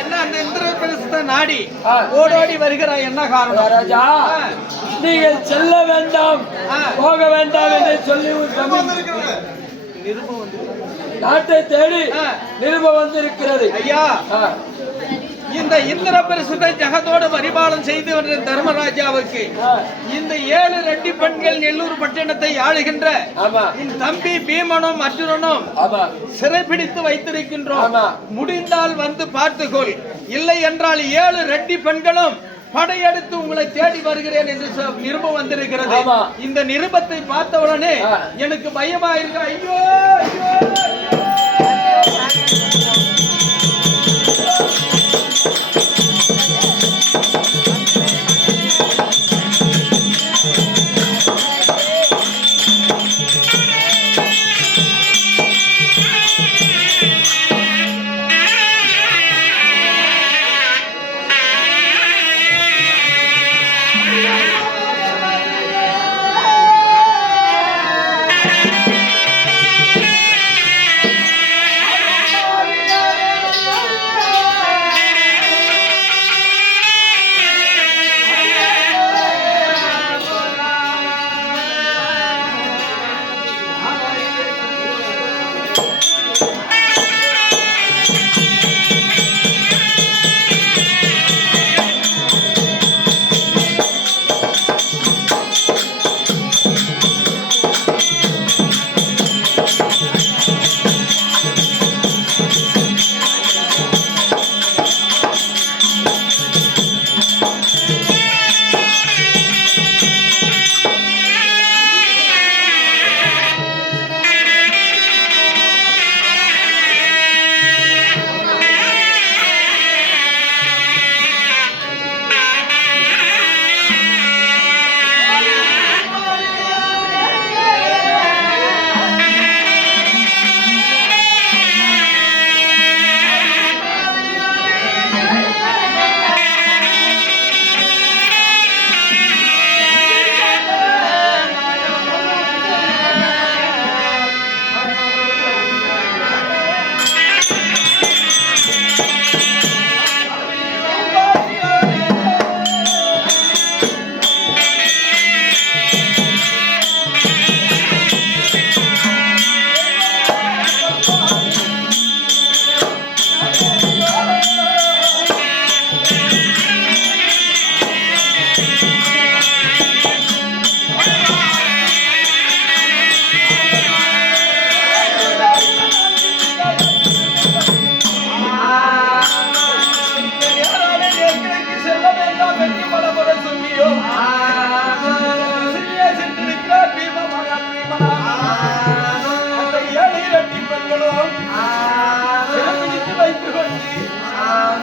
என்ன அந்த இந்திரபிரஸ்த நாடி ஓடோடி வருகிறாய், என்ன காரணம்? ராஜா, நீங்கள் செல்ல வேண்டாம், போக வேண்டாம் என்று சொல்லி நாட்டை தேடி நிருபம் வந்திருக்கிறது. ஐயா, இந்த இந்திரபிரசுத்தை ஜகத்தோடு பரிபாலனம் செய்து வந்த தர்மராஜாவுக்கு இந்த 7 ரெட்டி பெண்கள் நெல்லூர் பட்டணத்தை ஆளுகின்ற என் தம்பி பீமனும் அர்ஜுனனும் சிறைப்பிடித்து வைத்திருக்கின்றோம். முடிந்தால் வந்து பார்த்துக்கொள், இல்லை என்றால் 7 ரெட்டி பெண்களும் படையெடுத்து உங்களை தேடி வருகிறேன் என்று நிருபம் வந்திருக்கிறது. இந்த நிருபத்தை பார்த்தவுடனே எனக்கு பயமா இருக்கு. ஐயோ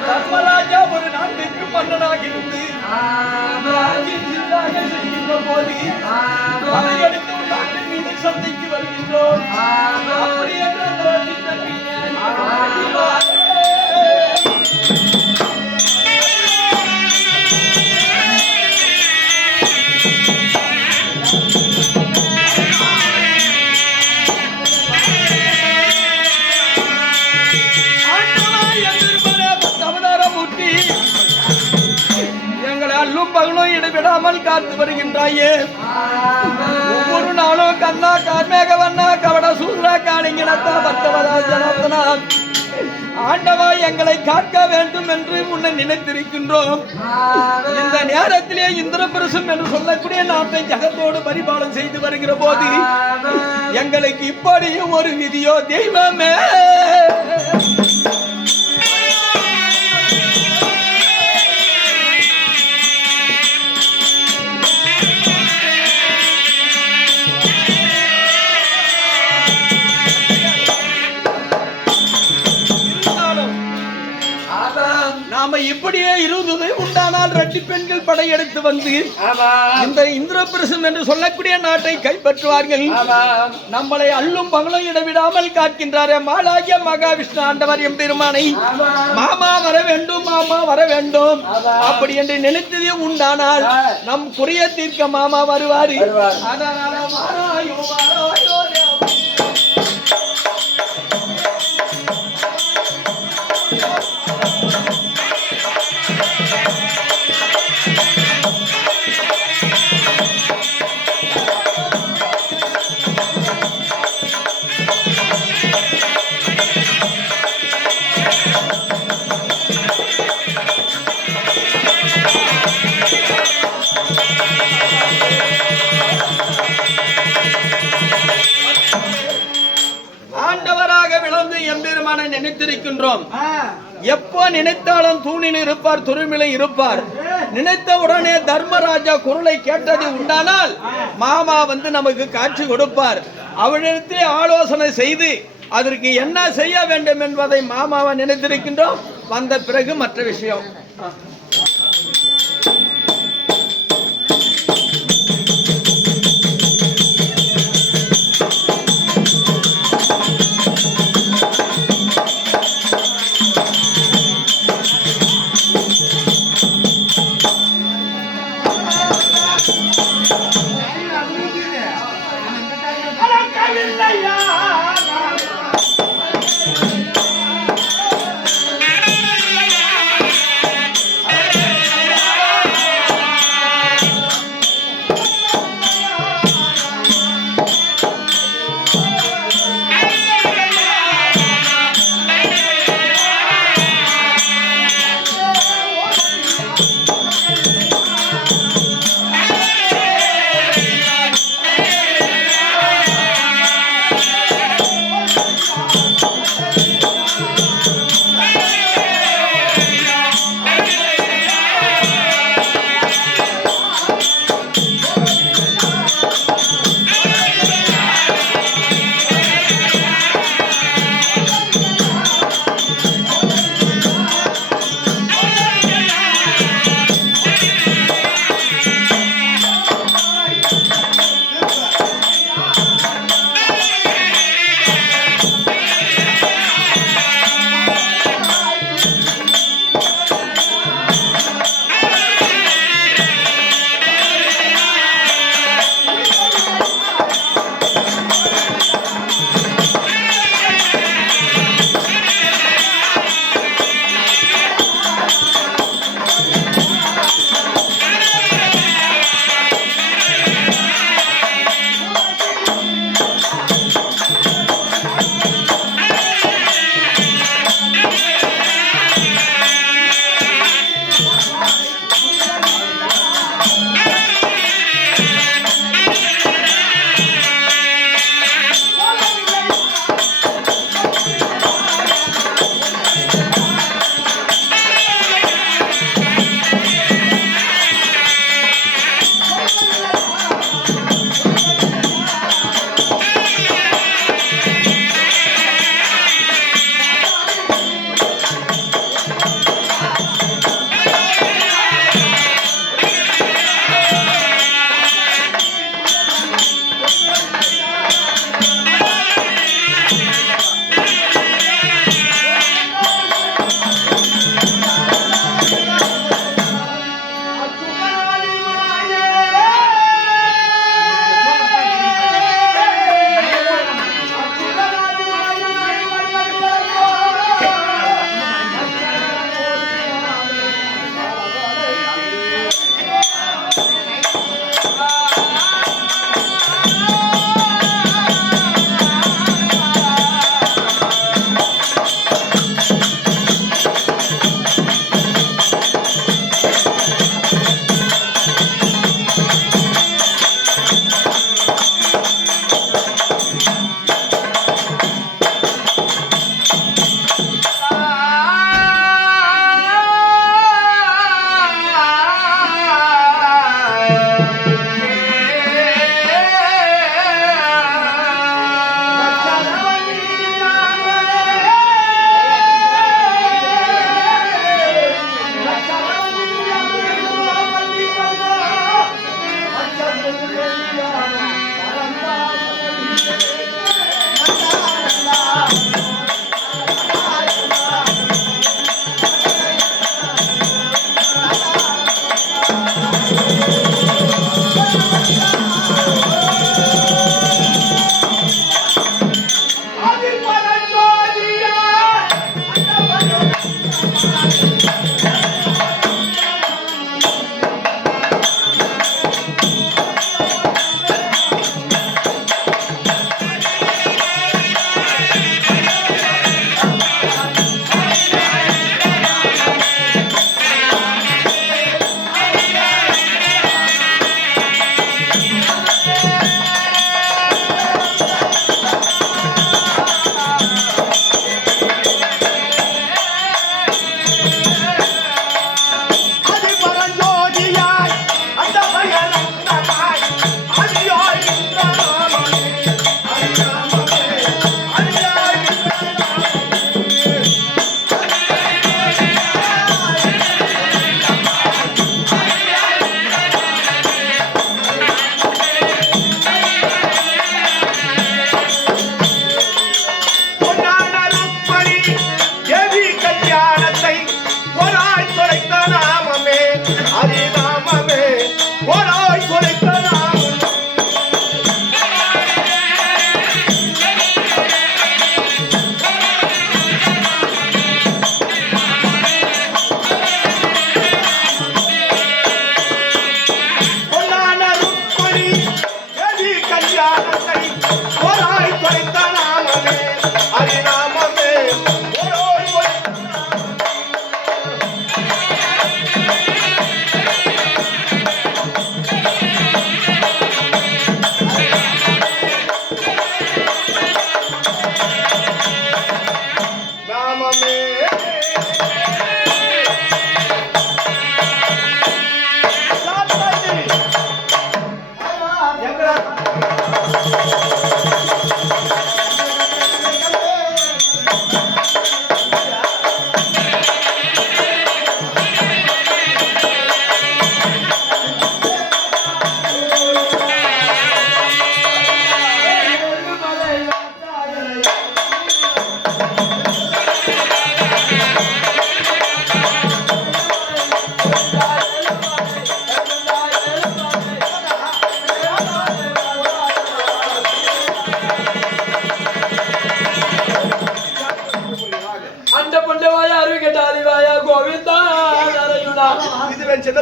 தர்மராஜா ஒரு நாட்டுக்கு மன்னனாக இருந்து போது படையெடுத்து நாட்டின் மீது சந்தைக்கு வருகின்றோம். அப்படி என்று பகலும் இடைவிடாமல் காத்து வருகின்றாயே. ஒவ்வொரு நாளும் கண்ணா கார்மேக வண்ணா கவட சூர்ரா காளிங்கனத்தா பக்தவதாசனத்தனா ஆண்டவா எங்களை காக்க வேண்டும் என்று முன்ன நினைத்திருக்கின்றோம். இந்த நேரத்திலே இந்திரபிரசம் என்று சொல்லக்கூடிய நாட்டை ஜகத்தோடு பரிபாலனம் செய்து வருகிற போது எங்களுக்கு இப்படியும் ஒரு விதியோ தெய்வமே. நாம இப்படியே இருந்தது உண்டானால் ரெட்டி பெண்கள் படையெடுத்து வந்து இந்த இந்திரபிரசம் என்று சொல்லக்கூடிய நாட்டை கைப்பற்றுவார்கள். நம்மளை அள்ளும் பகலும் இடவிடாமல் காக்கின்றாரே மாலாகிய மகாவிஷ்ணு ஆண்டவர் எம்பெருமானை மாமா வர வேண்டும், மாமா வர வேண்டும் அப்படி என்று நினைத்ததே உண்டானால் நம் குறைய தீர்க்க மாமா வருவாரு. அதனால வாராயோ வாராயோ நினைத்திருக்கின்றோம். எப்போ நினைத்தாலும் தூணில் இருப்பார், துருமில இருப்பார். நினைத்த உடனே தர்மராஜா குரலை கேட்டது உண்டானால் மாமா வந்து நமக்கு காட்சி கொடுப்பார். அவரிடத்திலே ஆலோசனை செய்து அதற்கு என்ன செய்ய வேண்டும் என்பதை மாமாவை நினைத்திருக்கின்றோம். வந்த பிறகு மற்ற விஷயம்.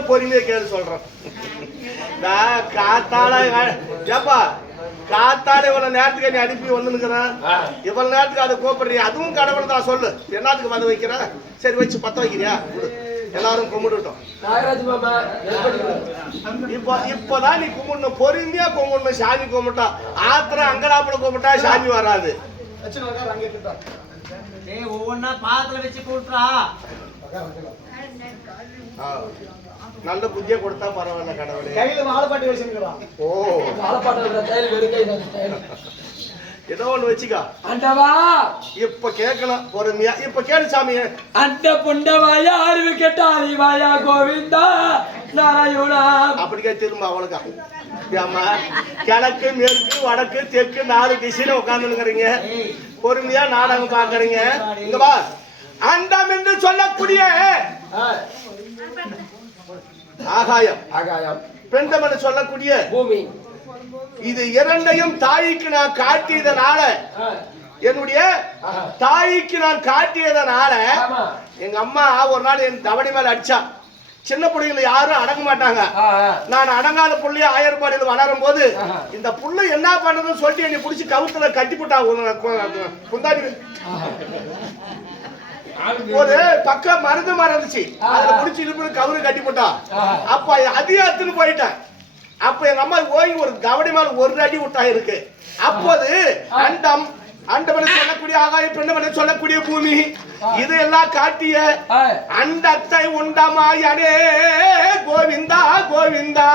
பொறுமையா கேள்வி சொல்றேன். காத்தால இவ்வளவு நேரத்துக்கு நீ அனுப்பி வந்துருக்கிறேன். இவ்வளவு நேரத்துக்கு அதை கூப்பிடுறியா? அதுவும் கடவுள் தான். சொல்லு, என்னத்துக்கு வந்து வைக்கிற? சரி வச்சு பத்த வைக்கிறியா? எல்லாரும் கும்பிட்டுட்டோம். இப்பதான் நீ கும்பிடணும், பொறுமையா கும்பிடணும். சாமி கும்பிட்டா ஆத்திரம் அங்கடாப்புல கும்பிட்டா சாமி வராது. ஒவ்வொன்னா பாத்திரம் வச்சு கூட்டுறா. நல்ல புத்திய கொடுத்தா பரவாயில்ல கடவுளே. கையில மாலைப்பாட்டி வச்சிருக்கான். ஓ, மாலைப்பாட்டோட கையில வெறுக்கை ஏதோ ஒண்ணு வச்சுக்கா. ஆண்டவா இப்ப கேட்கலாம் பொறுமையா. இப்ப கேளு சாமி. அந்த புண்டவாயா அறிவு கேட்ட அறிவாயா கோவிந்தா நாராயணா. அப்படிக்கா திரும்ப அவளுக்கா. ஆமா, கிழக்கு மேற்கு வடக்கு தெற்கு 4 திசையில உட்கார்ந்துருக்கிறீங்க. பொறுமையா நாடகம் பாக்குறீங்க. இங்க வா. அண்டம் என்று சொல்லக்கூடிய ஆகாயம், ஆகாயம், பெண்டம் என்று சொல்லக்கூடிய பூமி, இது இரண்டையும் தாய்க்கு நான் காட்டியதனால, என்னுடைய தாய்க்கு நான் காட்டியதனால எங்க அம்மா ஒரு நாள் என் தவணை மேல அடிச்சா. சின்ன பிள்ளைங்களை யாரும் அடங்க மாட்டாங்க. நான் அடங்காத புள்ளைய ஆயர்பாடியில் வளரும் போது இந்த புள்ள என்ன பண்றதுன்னு சொல்லிட்டு என்னை பிடிச்சி கவுத்துல கட்டிவிட்டா. குந்தாடி ஒரு பக்கம் மருந்து மறந்துச்சு, அதுல பிடிச்சி இழுப்பு கவுரு கட்டிவிட்டா. அப்ப அதிகாரத்துன்னு போயிட்டேன். அப்ப எங்க அம்மா ஓய் ஒரு கவடி மேல ஒரு அடி விட்டா இருக்கு. அப்போது அண்டம், அண்டமனை சொல்லக்கூடிய ஆகாயம், பெண்ணமனை சொல்லக்கூடிய பூமி, இதெல்லாம் காட்டிய அண்டத்தை உண்டமாயனே கோவிந்தா கோவிந்தா.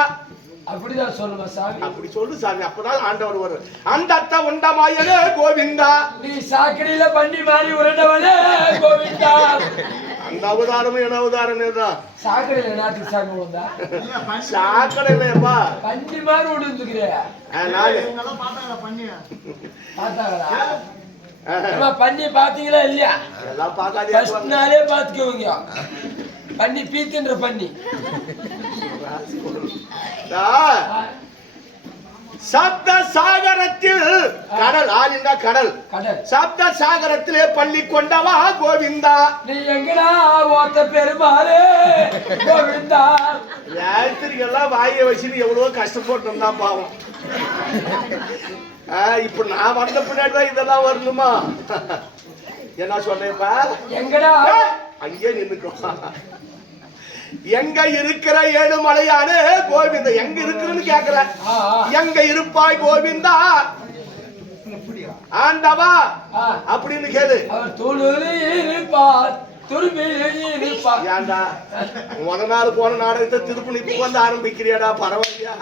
அப்படிதான் சொல்லுமா சாமி? அப்படி சொல்லு சாமி, அப்பதான் ஆண்டவர் வரும். அண்டத்தை உண்டமாயனே கோவிந்தா. நீ சாக்கடையில பண்ணி மாறி உருண்டவனே கோவிந்தா. அந்த அவதாரமும் என்ன அவதாரம் தான். சாக்கடையில நாட்டு சாங்க வந்தா சாக்கடையிலப்பா பண்ணி மாறி விடுந்துக்கிறியா? பாத்தாங்களா? பண்ணி பாத்தீங்களா இல்லையா? எல்லாம் பாக்காதே, நாளே பாத்துக்கோங்க. பண்ணி பீத்துன்ற பண்ணி சப்த சாகரத்தில் கடல், ஆலிந்தா கடல், சப்த சாகரத்திலே பள்ளி கொண்டவா கோவிந்தா. நீ எங்கடா ஓத்த பெருமாளே கோவிந்தா. ராத்திரிக்கெல்லாம் வாயை வச்சுட்டு எவ்வளவோ கஷ்டப்பட்டோம் தான் பாவம். இப்ப நான் வந்த பின்னாடிதான் இதெல்லாம் வரணுமா? என்ன சொல்றேன்ப்பா? எங்கடா அங்கே நின்னுக்கும். எங்க இருக்கிற ஏழுமலையானே கோவிந்தா, எங்க இருக்குன்னு கேக்குற. எங்க இருப்பாய் கோவிந்தா ஆண்டவா அப்படின்னு கேளு. ஏண்டா முத நாள் போன நாடகத்தை திருப்பி இப்ப வந்து ஆரம்பிக்கிறியாடா? பரவாயில்லையா?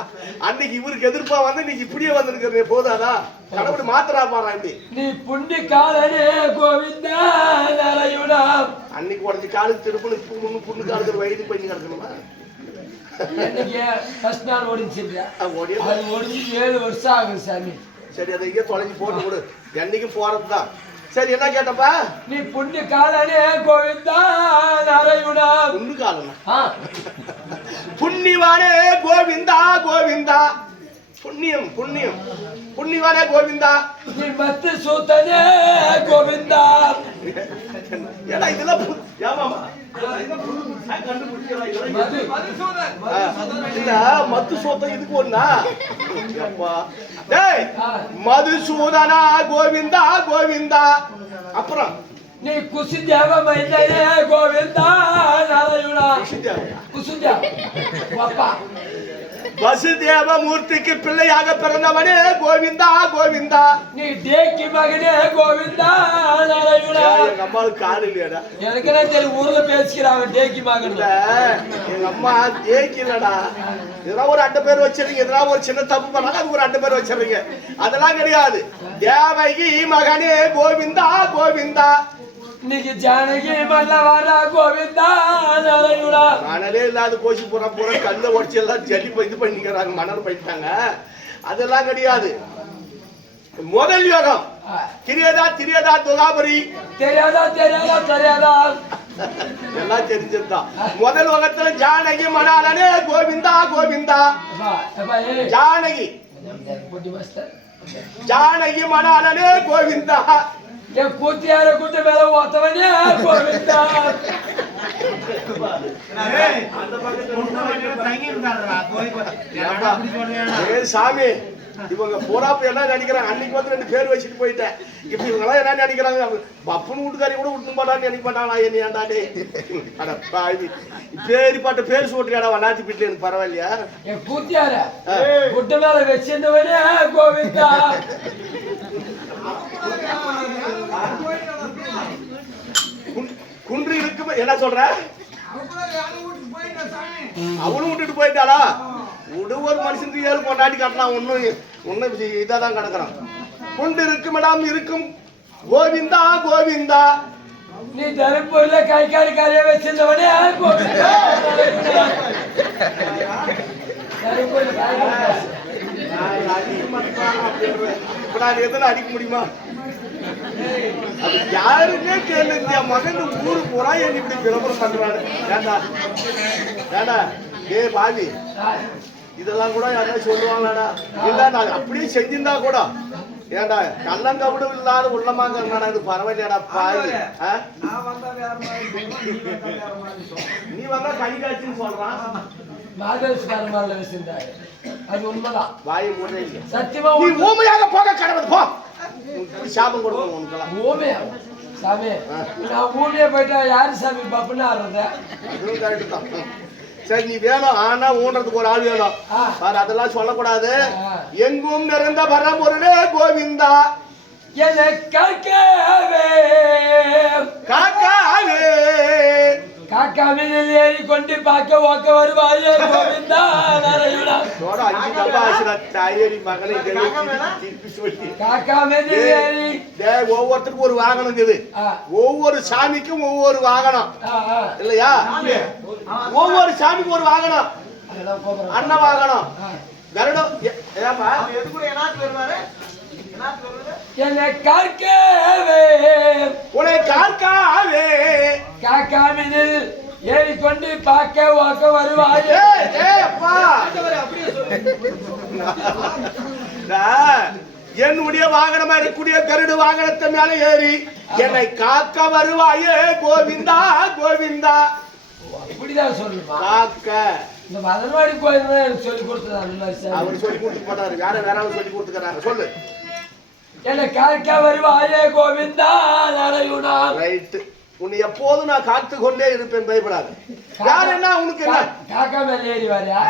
அன்னைக்கு இவருக்கு எதிர்ப்பா வந்து நீ இப்படியே வந்திருக்க போதாதா? கடவுள் மாத்திரா பாரு. இப்படி நீ புண்டி காலனே கோவிந்தா நாராயணா. அன்னைக்கு உடஞ்ச காலுக்கு திருப்பி இப்ப முன்னு புண்ணு காலுக்கு வயது பண்ணி கிடக்கணுமா? ஓடிச்சு 7 வருஷம் ஆகுது சாமி. சரி, அதை இங்கே தொலைஞ்சு போட்டு விடு. என்னைக்கும் போறதுதான். சரி, என்ன கேட்டப்பா? நீ புண்ணிய காலனே கோவிந்தா நாராயணா. புண்ணு காலனா? புண்ணிவானே கோவிந்தா கோவிந்தா. புண்ணியம் புண்ணியம் புண்ணிவானே கோவிந்தா. நீ மத்து சூத்தனே கோவிந்தா. ஏடா இதெல்லாம் மத்து சோத்தம் இதுக்கு ஒண்ணா? மதுசூதனா கோவிந்தா கோவிந்தா. அப்புறம் நீ குசிதேவ மைந்தனே கோவிந்தா நாராயணா. குசிதேவ பாப்பா வசுதேவ மூர்த்திக்கு பிள்ளையாக பிறந்தவனே கோவிந்தா கோவிந்தா. நீ தேக்கி மகனே கோவிந்தா நாராயணா. எங்க அம்மாவுக்கு காது இல்லையாடா? எனக்கு என்ன தெரியும், ஊர்ல பேசிக்கிறாங்க தேக்கி மகன். எங்க அம்மா தேக்கி இல்லடா. இதெல்லாம் ஒரு அட்டை பேர் வச்சிருக்கீங்க. இதெல்லாம் ஒரு சின்ன தப்பு பண்ணாங்க அதுக்கு ஒரு அட்டை பேர் வச்சிருக்கீங்க. அதெல்லாம் கிடையாது. தேவகி மகனே கோவிந்தா கோவிந்தா. இன்னைக்கு ஜானகி மல்லவாரா கோவிந்தா நாராயணா. மணலே இல்லாத கோஷி பூரா கல்ல உடச்சி எல்லாம் ஜல்லி இது பண்ணிக்கிறாங்க, மணல் பண்ணிட்டாங்க. அதெல்லாம் கிடையாது. முதல் யோகம் திரியதா திரியதா துகாபரி. தெரியாதா தெரியாதா தெரியாதா எல்லாம் தெரிஞ்சதுதான். முதல் யோகத்துல ஜானகி மணாலனே கோவிந்தா கோவிந்தா. ஜானகி ஜானகி மணாலனே கோவிந்தா. என் கூத்தியார கூட்ட மேல ஓத்தவனே கோவிந்தா. சாமி இவங்க போறாப்ப என்ன நினைக்கிறாங்க, அன்னைக்கு வந்து 2 பேர் வச்சுட்டு போயிட்டேன். இப்ப இவங்க எல்லாம் என்ன நினைக்கிறாங்க, பப்புன்னு வீட்டுக்காரி கூட விட்டு மாட்டான்னு நினைக்க மாட்டாங்களா? என்ன ஏண்டாடே பேரிப்பட்ட பேர் சொல்றியாடா வண்ணாத்தி வீட்டுல எனக்கு பரவாயில்லையா? என் கூத்தியார கூட்ட மேல வச்சிருந்தவனே கோவிந்தா. குன்று இருக்கு என்ன சொல்ற? அவளும் விட்டுட்டு போயிட்டாளா? ஒரு மனுஷனுக்கு 7 பொண்டாட்டி காட்டலாம். ஒன்னும் இதாதான் கிடக்குறான். குண்டு இருக்கும் இடம் இருக்கும் கோவிந்தா கோவிந்தா. நீ தருப்பூர்ல கை காரி காரியா வச்சிருந்தவனே கோவிந்தா. இப்ப நான் எதுல அடிக்க முடியுமா? யாருமே கேள்வி மகன் ஊரு போறா என்ன இப்படி விளம்பரம் பண்றாரு? ஏண்டா ஏண்டா ஏ பாவி இதெல்லாம் கூட யாராவது சொல்லுவாங்கடா? இல்ல நான் அப்படியே செஞ்சிருந்தா கூட ஏண்டா கள்ளங்கவிட இல்லாத உள்ளமாங்கடா இது பரவாயில்லையாடா பாவி. நீ வந்தா கை காட்சின்னு சொல்றான். மாதேஸ்வரமால வச்சிருந்தாரு. அது உண்மைதான். வாயை மூடே இல்லை. சத்தியமா நீ ஊமையாக போக கடவுள் போ. சாபம் கொடுக்கணும் உனக்கெல்லாம். ஊமையா சாமி? நான் ஊமையா போயிட்டா யாரு சாமி பப்புன்னு ஆடுறத? அதுவும் கரெக்ட் தான். சரி நீ வேணும், ஆனா ஊன்றதுக்கு ஒரு ஆள் வேணும். அதெல்லாம் சொல்லக்கூடாது. எங்கும் நிறைந்த பரம்பொருளே கோவிந்தா. என்னை காக்கவே காக்காவே காக்காவில் ஏறி கொண்டு பார்க்க ஓக்க வருவாயே கோவிந்தா நாராயணா. ஒவ்வொருத்தருக்கும் ஒரு வாகனம் இருக்குது. ஒவ்வொரு சாமிக்கும் ஒவ்வொரு வாகனம் இல்லையா? ஒவ்வொரு சாமிக்கும் ஒரு வாகனம். அன்ன வாகனம் கருடம். என்னை காக்கவே உன்னை காக்காவே காக்காவில் ஏறிக்கொண்டு பார்க்க ஓக்க வருவாயே. என்னுடைய வாகனமா இருக்கக்கூடிய கருடு வாகனத்தை மேல ஏறி என்னை காக்க வருவாயே கோவிந்தா கோவிந்தா. இப்படிதான் சொல்லுமா? காக்க இந்த மதன்வாடி கோயில் தான் எனக்கு சொல்லி கொடுத்தது. அவர் சொல்லி கொடுத்து போட்டாரு. வேற சொல்லி கொடுத்துக்கிறாங்க. சொல்லு. என்னை காக்க வருவாயே கோவிந்தா நாராயணா. ரைட். உன்னை எப்போதும் நான் காத்து கொண்டே இருப்பேன், பயப்படாது. யார் என்ன உனக்கு என்ன? காக்கா மேல ஏறி வரையா?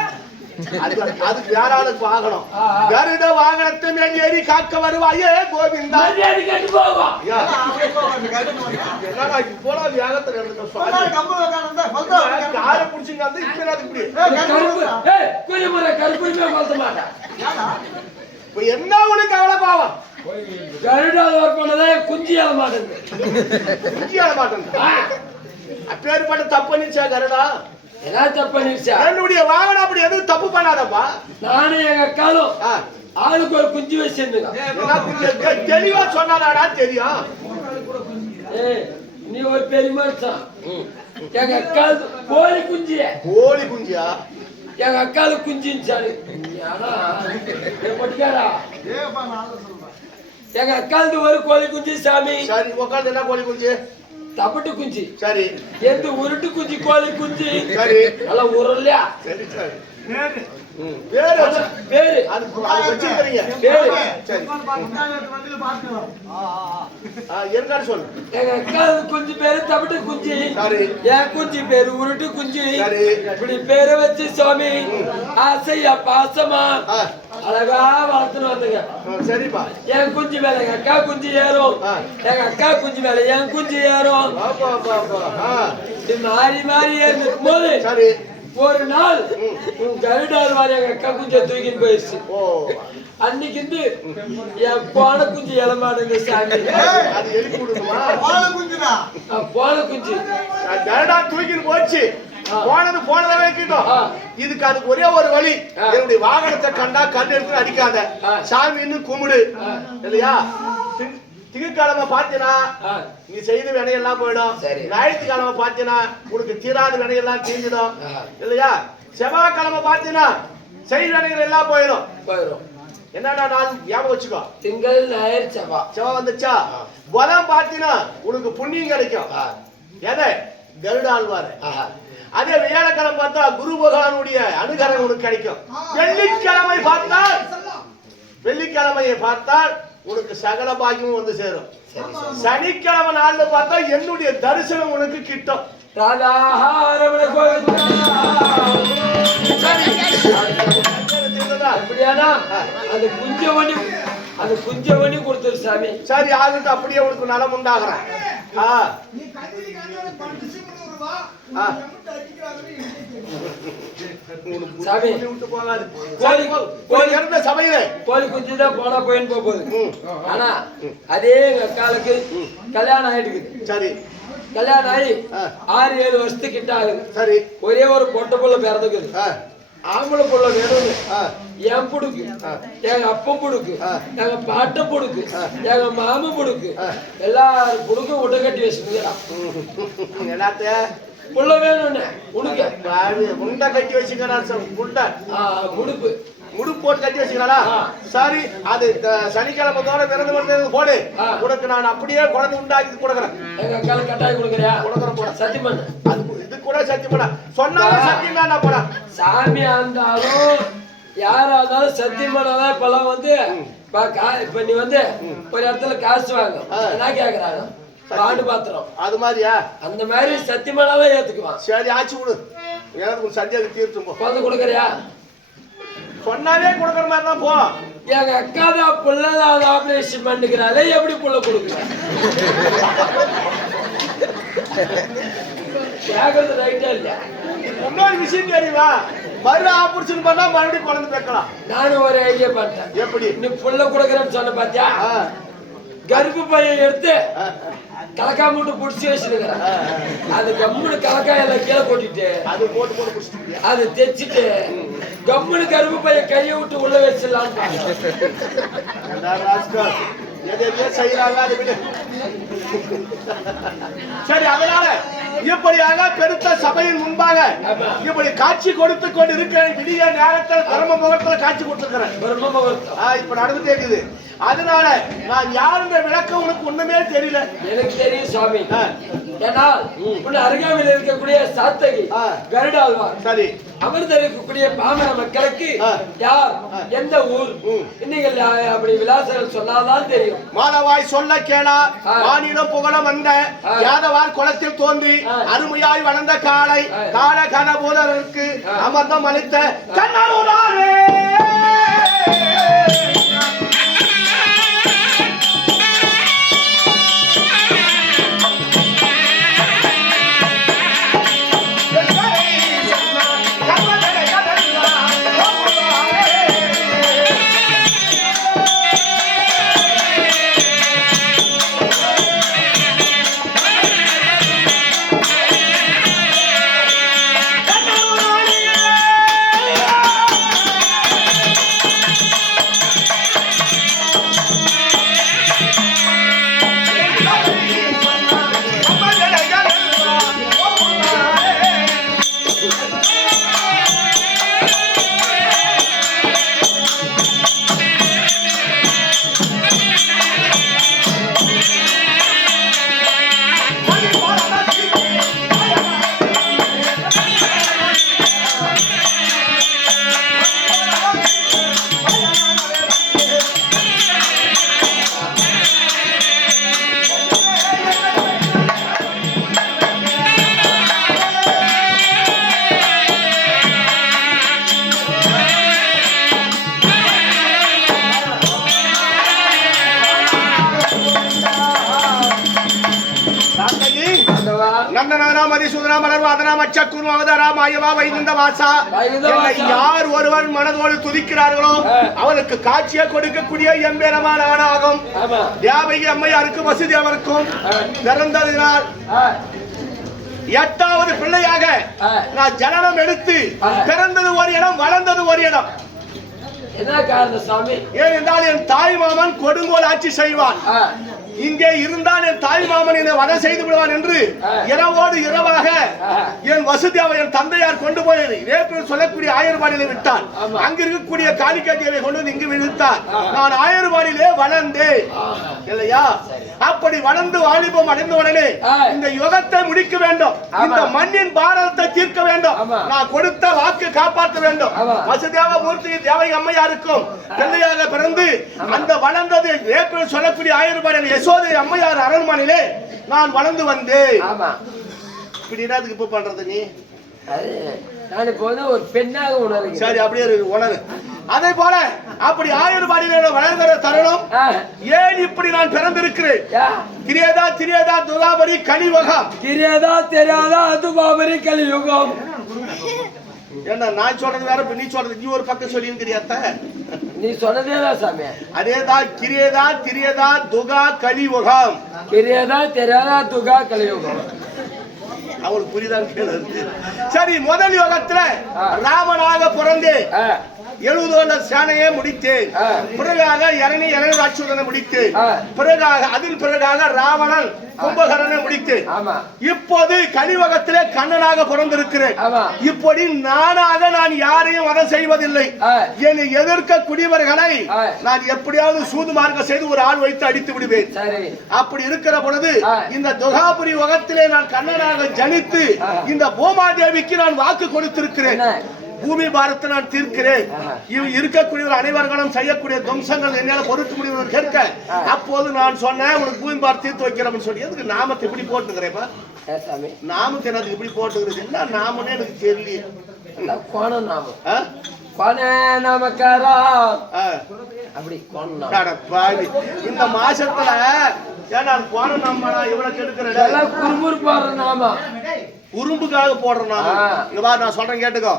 அதுக்கு வேற ஆளுக்கு வாகனம். கருட வாகனத்தை மேல் ஏறி காக்க வருவாயே கோவிந்தா. கேட்டு போவோம். என்னடா போடா வேகத்தை காரை புடிச்சுங்க வந்து இப்ப என்ன உனக்கு அவ்வளோ பாவம்? குஞ்சி ஆள மாட்டேன். குஞ்சி ஆள மாட்டேன். அப்பேற்பட்ட தப்பு பண்ணிச்சா கருடா? என்ன தப்பு பண்ணிச்சா? என்னுடைய வாகனம் அப்படி எதுவும் தப்பு பண்ணாதப்பா. நானும் எங்க அக்காலும் ஆளுக்கு ஒரு குஞ்சு வச்சிருந்தேன். தெளிவா சொன்னாடாடா தெரியும். நீ ஒரு பெரிய மனுஷன். எங்க அக்கால் கோழி குஞ்சிய. கோழி குஞ்சியா? எங்க அக்கால குஞ்சிச்சாரு. எங்க அக்காலது ஒரு கோழி குஞ்சு சாமி. சரி உட்காந்து என்ன கோழி குஞ்சு? தப்பட்டு குஞ்சு. சரி. எந்த உருட்டு குஞ்சு கோழி குஞ்சு. சரி. நல்லா உருளையா? சரி சரி. பேரு பேரு அது வச்சிருக்கீங்க பேரு சரி இருக்காரு சொல்லு எங்க அக்கா குஞ்சு பேரு தவிட்டு குஞ்சு சரி என் குஞ்சு பேரு உருட்டு குஞ்சு சரி இப்படி பேரை வச்சு சுவாமி ஆசையா பாசமா அழகா வளர்த்துன்னு வந்துங்க சரிப்பா என் குஞ்சு மேல எங்க அக்கா குஞ்சு ஏறும் எங்க அக்கா குஞ்சு மேல என் குஞ்சு ஏறும் இப்படி மாறி மாறி ஏறிக்கும் போது சரி ஒரு நாள் கருடால் மாதிரி எங்க அக்கா குஞ்ச தூக்கின்னு போயிடுச்சு அன்னைக்கு இருந்து என் போன குஞ்சு இளமாடுங்க சாமி அது எழுப்பி விடுமா போன குஞ்சு கருடா தூக்கின்னு போச்சு போனது போனதாவே இருக்கட்டும் இதுக்கு அதுக்கு ஒரே ஒரு வழி என்னுடைய வாகனத்தை கண்டா கண் எடுத்து அடிக்காத சாமி இன்னும் கும்பிடு இல்லையா திங்கட்கிழமை பாத்தீங்கன்னா நீ செய்த வினையெல்லாம் போயிடும் ஞாயிற்றுக்கிழமை பாத்தீங்கன்னா உனக்கு தீராத வினையெல்லாம் தீஞ்சிடும் இல்லையா செவ்வாய்க்கிழமை பாத்தீங்கன்னா செய்த வினைகள் எல்லாம் போயிடும் என்னடா நாள் ஞாபகம் வச்சுக்கோ திங்கள் ஞாயிறு செவ்வாய் வந்துச்சா புதன் பாத்தீங்கன்னா உனக்கு புண்ணியம் கிடைக்கும் எதை கருடாழ்வாரு அதே வியாழக்கிழமை பார்த்தா குரு பகவானுடைய அனுகிரகம் உனக்கு கிடைக்கும் வெள்ளிக்கிழமையை பார்த்தால் உனக்கு சகல பாக்கியமும் வந்து சேரும் சனிக்கிழமை நாள்ல பார்த்தா என்னுடைய தரிசனம் உனக்கு கிட்டும் அது குஞ்சவனி கொடுத்துரு சாமி சரி ஆகிட்டு அப்படியே உனக்கு நலம் உண்டாகிறேன் சாமி சபையில கோழி குஞ்சு தான் போனா போயின்னு போகுது ஆனா அதே எங்க அக்காளுக்கு கல்யாணம் ஆயிடுது சரி கல்யாணம் ஆகி 6-7 வருஷத்துக்கு கிட்ட ஆகுது சரி ஒரே ஒரு பொட்டை புள்ள பிறந்துக்குது ஆம்பளை புள்ள வேணும்னு என் புடுக்கு எங்க அப்பா புடுக்கு எங்க பாட்ட புடுக்கு எங்க மாமன் புடுக்கு எல்லாரும் புடுக்கும் உடை கட்டி வச்சுக்கிறான் எல்லாத்தைய புள்ள வேணும்னு உடுக்க முண்டை கட்டி வச்சுக்கிறான் முண்டை முடுப்பு முடுப்பு போட்டு கட்டி வச்சுக்கிறானா சரி அது சனிக்கிழமை தோற பிறந்து வந்து போடு உனக்கு நான் அப்படியே குழந்தை உண்டாக்கி கொடுக்குறேன் எங்க அக்கால கட்டாய கொடுக்குறியா கொடுக்குற போட சத்தியம் பண்ணு இது கூட சத்தியம் பண்ண சொன்னாலும் சத்தியம் தான் நான் போறேன் சாமி இருந்தாலும் யாரா இருந்தாலும் சத்தியம் பண்ணாதான் இப்பெல்லாம் வந்து இப்ப நீ வந்து ஒரு இடத்துல காசு வாங்க என்ன கேக்குறாங்க பாண்டு பாத்திரம் அது மாதிரியா அந்த மாதிரி சத்தியமானாதான் ஏத்துக்குவான் சரி ஆச்சு விடு எனக்கு சத்தியாக தீர்த்தும் குழந்தை கொடுக்குறியா சொன்னாலே கொடுக்குற மாதிரி தான் போ எங்க அக்கா தான் புள்ளதான் ஆபரேஷன் பண்ணிக்கிறாளே எப்படி புள்ள கொடுக்குறேன் கேக்குறது ரைட்டா இல்லையா இன்னொரு விஷயம் தெரியுமா மறு ஆபரேஷன் பண்ணா மறுபடியும் குழந்தை பேக்கலாம் நானும் ஒரு ஐடியா பண்ணிட்டேன் எப்படி நீ புள்ள கொடுக்குறேன்னு சொன்ன பாத்தியா கருப்பு பையை எடுத்து கலக்கா மூட்டை புடிச்சு வச்சிருக்கிறேன் அது கம்முனு கலக்காயெல்லாம் கீழே போட்டுட்டு அது போட்டு போட்டு புடிச்சிட்டு அது தைச்சிட்டு கம்முனு கருப்பு பைய கையை விட்டு உள்ள வச்சிடலான்னு சரி அதனால இப்படியாக பெருத்த சபையின் முன்பாக இப்படி காட்சி கொடுத்து கொண்டு இருக்க விடிய நேரத்தில் பிரம்ம முகூர்த்தத்தில் காட்சி கொடுத்துருக்கிறேன் பிரம்ம முகூர்த்தம் இப்ப நடந்துட்டே இருக்குது அதனால நான் யாருன்ற விளக்கம் உனக்கு ஒண்ணுமே தெரியல எனக்கு தெரியும் சுவாமி ஏன்னா அருகாமையில் இருக்கக்கூடிய சாத்தகி கருடாழ்வார் சரி அமிர்தரிக்கக்கூடிய பாமர மக்களுக்கு யார் எந்த ஊர் நீங்கள் அப்படி விலாசங்கள் சொன்னால்தான் தெரியும் மாதவாய் சொல்ல கேளா வானிடம் புகழ வந்த யாதவான் குளத்தில் தோன்றி அருமையாய் வளர்ந்த காளை கால கனபோதருக்கு அமர்ந்தம் அளித்த கண்ணனூரானே சூதனா மதிசூதனா மலர்வாதனா மச்சக்குரு அவதாரா மாயவா வைகுந்த வாசா யார் ஒருவர் மனதோடு துதிக்கிறார்களோ அவருக்கு காட்சியை கொடுக்கக்கூடிய எம்பெருமான் ஆனாகும். தேவகி அம்மையாருக்கு வசுதேவருக்கும் பிறந்ததினால் 8வது பிள்ளையாக நான் ஜனனம் எடுத்து பிறந்தது ஒரு இடம், வளர்ந்தது ஒரு இடம். என்ன காரணம் சாமி? ஏனென்றால் என் தாய் மாமன் கொடுங்கோல் ஆட்சி செய்வான். இங்கே இருந்தால் என் தாய் மாமன் என்னை வதை செய்து விடுவான் என்று இரவோடு இரவாக என் வசுதேவ என் தந்தையார் கொண்டு போய் சொல்லக்கூடிய ஆயர்வாடியிலே விட்டான். அங்கு இருக்கக்கூடிய காளிகா தேவியை கொண்டு வந்து இங்கு விழுத்தார். நான் ஆயர்வாடியிலே வளர்ந்தேன் இல்லையா? அப்படி வளர்ந்து வாலிபம் அடைந்த உடனே இந்த யுகத்தை முடிக்க வேண்டும், இந்த மண்ணின் பாரதத்தை தீர்க்க வேண்டும், நான் கொடுத்த வாக்கு காப்பாற்ற வேண்டும். வசுதேவ மூர்த்தி தேவகி அம்மையாருக்கும் பிள்ளையாக பிறந்து அந்த வளர்ந்தது சொல்லக்கூடிய ஆயர்வாடி யசோதை அம்மையார் அரண்மனையிலே நான் வளர்ந்து வந்தேன். இப்படி என்னதுக்கு இப்ப பண்றது நீ? நான் இப்போ ஒரு பெண்ணாக உணர்கிறேன். சரி, அப்படியே உணரு. அதே போல அப்படி ஆயர்வாடியில வளர்கிற தருணம் ஏன் இப்படி நான் பிறந்திருக்கிறேன்? திரியதா திரியதா துகாபரி கலியுகம். திரியதா தெரியாதா துகாபரி கலியுகம். என்ன நான் சொல்றது வேற, நீ சொல்றது நீ ஒரு பக்கம் சொல்லியிருக்கிறியாத்த? நீ சொன்னதேதான் சாமி. அதேதான் கிரியதா திரியதா துகா கலியுகம். கிரியதா தெரியாதா துகா கலியுகம். அவளுக்கு புரிதான் கேளு. சரி, முதல் யுகத்துல ராமனாக பிறந்து 70 வருட சேனையை முடித்தேன். பிறகாக இரணி ராட்சதனை முடித்தேன். பிறகாக பிறகாக ராவணன் கும்பகரனை முடித்தேன். இப்போது கலியுகத்திலே கண்ணனாக பிறந்திருக்கிறேன். இப்படி நானாக நான் யாரையும் வதம் செய்வதில்லை. என்னை எதிர்க்க குடிவர்களை நான் எப்படியாவது சூது மார்க்க செய்து ஒரு ஆள் வைத்து அடித்து விடுவேன். அப்படி இருக்கிற பொழுது இந்த துகாபுரி யுகத்திலே நான் கண்ணனாக ஜனித்து இந்த பூமாதேவிக்கு நான் வாக்கு கொடுத்திருக்கிறேன். பூமி பாரத்தை நான் தீர்க்கிறேன். இருக்கக்கூடிய அனைவர்களும் செய்யக்கூடிய துவம்சங்கள் என்னால பொறுத்து முடிவு கேட்க அப்போது நான் சொன்னேன், உனக்கு பூமி பாரத்தை தீர்த்து வைக்கிறேன் சொல்லி. எதுக்கு நாமத்தை இப்படி போட்டுக்கிறேப்பா? நாமத்தை எனக்கு இப்படி போட்டுக்கிறது என்ன நாமனே எனக்கு தெரியல. கோண நாமம் நமக்காரா அப்படி இந்த மாசத்துல ஏன்னா போன நாம இவ்வளவு கெடுக்கிறேன் குறுமுறுப்பாரு நாம உறும்புக்காக போடுறோம். நான் சொல்றேன் கேட்டுக்கோ.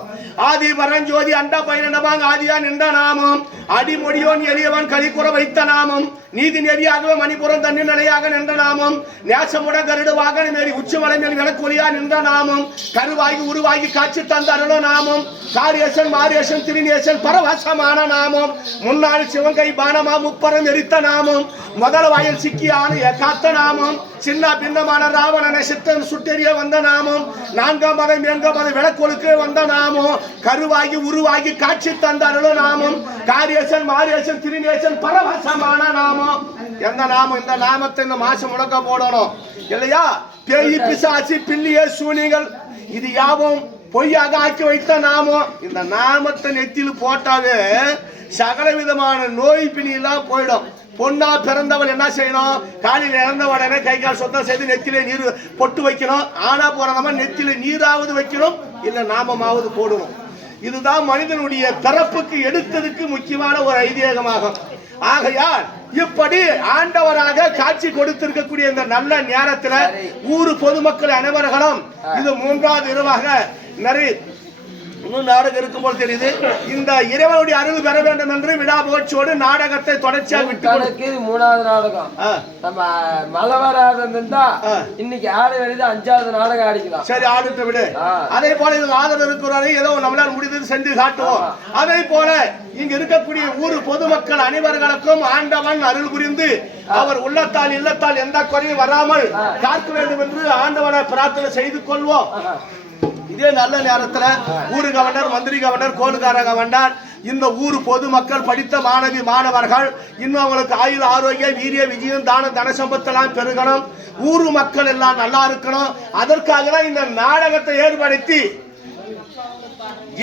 ஆதி பரஞ்சோதி அண்டா பைரண்டபாங்க ஆதியா நின்ற நாமம் அடிமொழியோன் எளியவன் கலிக்குற வைத்த நாமம் நீதி நெறியாகவே மணிபுரம் தண்ணி நிலையாக நின்ற நாமம் நேசமுடன் கருடு வாகன மேறி உச்சமலை மேல் விளக்கொலியா நின்ற நாமம் கருவாகி உருவாகி காட்சி தந்த அருள நாமம் காரியேசன் மாரியேசன் திரிநேசன் பரவசமான நாமம் முன்னாள் சிவங்கை பானமா முப்பரம் எரித்த நாமம் முதல் வாயில் சிக்கியான காத்த நாமம் சின்ன பின்னமான ராவணனை சித்தம் சுட்டெறிய வந்த நாமம் 4ஆம் மதம் 4ஆம் மத விளக்கொழுக்கு வந்த நாமம் கருவாகி உருவாகி காட்சி தந்த அருள நாமம் காரியேசன் மாரியேசன் திரிநேசன் பரவசமான நாமம். எந்த நாமம்? இந்த நாமத்தை இந்த மாசம் முழக்க போடணும் இல்லையா? பேய் பிசாசி பில்லிய சூனிகள் இது யாவும் பொய்யாக ஆக்கி வைத்த நாமம். இந்த நாமத்தை நெத்தியில் போட்டாவே சகல விதமான நோய் பிணி எல்லாம் போயிடும். பொண்ணா பிறந்தவள் என்ன செய்யணும்? காலையில் இறந்த உடனே கை கால் சுத்தம் செய்து நெத்திலே நீர் பொட்டு வைக்கணும். ஆனா போறதமா நெத்தில நீராவது வைக்கணும், இல்ல நாமமாவது போடணும். இதுதான் மனிதனுடைய பிறப்புக்கு எடுத்ததுக்கு முக்கியமான ஒரு ஐதீகமாகும். ஆகையால் இப்படி ஆண்டவராக காட்சி கொடுத்திருக்கக்கூடிய இந்த நல்ல நேரத்துல ஊரு பொதுமக்கள் அனைவர்களும் இது 3வது இரவாக நிறைய இன்னும் நாடகம் இருக்கும் போல் தெரியுது. இந்த இறைவனுடைய அருள் பெற வேண்டும் என்று விழா புகழ்ச்சியோடு நாடகத்தை தொடர்ச்சியாக விட்டு 3வது நாடகம் நம்ம மழை வராதம் இருந்தா இன்னைக்கு ஆட வேண்டியது 5வது நாடகம் ஆடிக்கலாம். சரி, ஆடிட்டு விடு. அதே போல இது ஆதரவு இருக்கிறவரை ஏதோ நம்மளால் முடிந்தது சென்று காட்டுவோம். அதே போல இங்க இருக்கக்கூடிய ஊர் பொதுமக்கள் அனைவர்களுக்கும் ஆண்டவன் அருள் புரிந்து அவர் உள்ளத்தால் இல்லத்தால் எந்த குறையும் வராமல் காக்க வேண்டும் என்று ஆண்டவனை பிரார்த்தனை செய்து கொள்வோம். இதே நல்ல நேரத்துல ஊரு கவர்னர், மந்திரி கவர்னர், கோலுக்கார கவர்னர், இந்த ஊர் பொதுமக்கள், படித்த மாணவி மாணவர்கள் இன்னும் அவங்களுக்கு ஆயுள் ஆரோக்கிய வீரிய விஜயம் தான தன சம்பத்தெல்லாம் பெருகணும். ஊரு மக்கள் எல்லாம் நல்லா இருக்கணும். அதற்காக தான் இந்த நாடகத்தை ஏற்படுத்தி